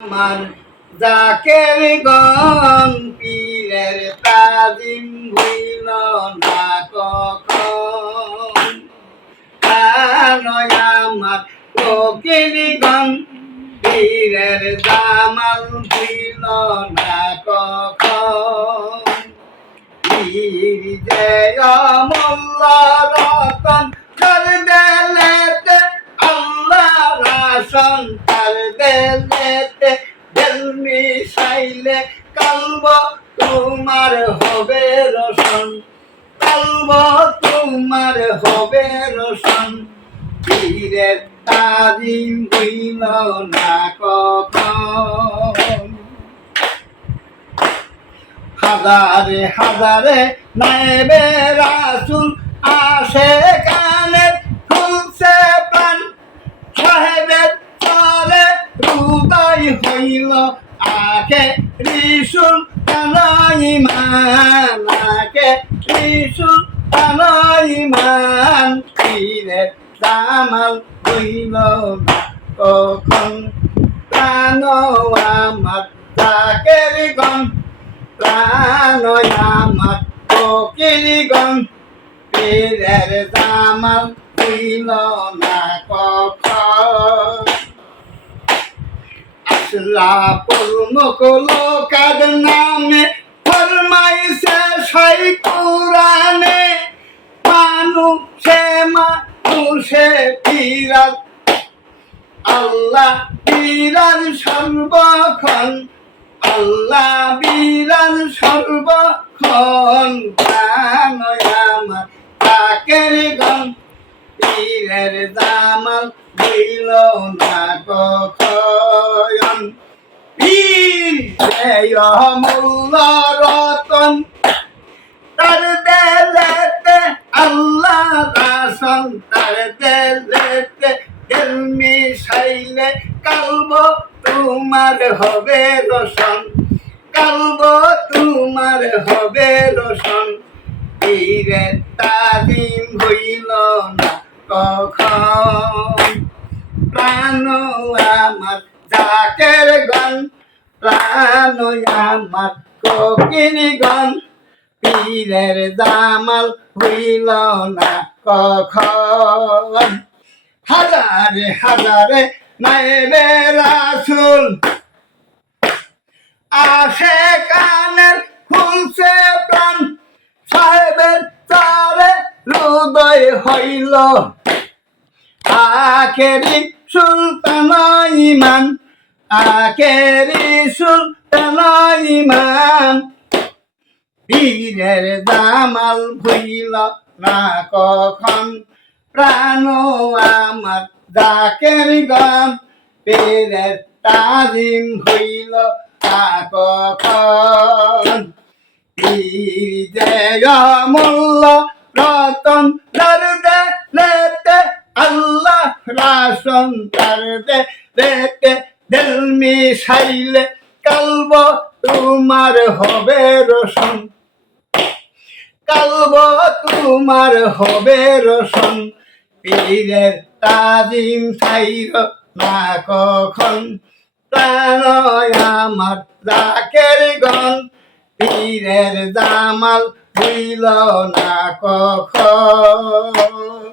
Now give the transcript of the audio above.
আমার জাকের গন পীরের তাজিম হইল না কখন? কানয় আমার কোকিলি গন পীরের জামাল হইল না কখন? পীর জয় মোল্ল দেলেতে দিল মিশাইলে কালব, তোমার হবে রসন। কালব, তোমার হবে রসন। পীরের তাজিম হইল না কখন? হাজারে হাজারে নাইবে রাসুল আসে হইল আকে রিসুল ইমান আকে রিসুল ইমান পীরে দামাল হইল কখন প্রাণ আমার তাকের গণ প্রাণয় আমার কোকিলিগণ পীরের দামাল হইল না কখন আসলাপুর মুকুল কাদ নামে? ফরমাইছে সাই পুরাণে মানুষে মানুষে পীরাত আল্লাহ পীরান সর্বক্ষণ, আল্লাহ বিরান সর্বক্ষণ। প্রাণয় তাকের গণ, পীরের জামাল দিল না কখন? মূল্য রতন। তার দেলেতে আল্লাহ রাসন তার দেলেতে দিল মিশাইলে কালব তোমার হবে রসন কালব তোমার হবে রসন তাজিম হইল না কখন? প্রাণ আমার জাকের গণ প্রাণ আমার কোকিনি গণ। পীরের দামাল হইল না কখন? হাজারে হাজারে নাইবে রাসুল আসে কানের খুলছে প্রাণ। সাহেবের তারে হৃদয় হইল। আখেরি সুলতান ইমান আখেরি সুলতান ইমান। পীরের দামাল ভুইল না কখন? প্রাণ আমার ডাকের গান। পীরের তাজিম হইল না কখন? পীর জয় মূল্য রতন দে লেতে, আল্লাহ রাসন দে লেতে দিল মিশাইলে কালব তোমার হবে রসন কালব তোমার হবে রসন পীরের তাজিম সাইর না কখন? প্রাণয় আমার জাকের গণ। পীরের জামাল হইল না কখন?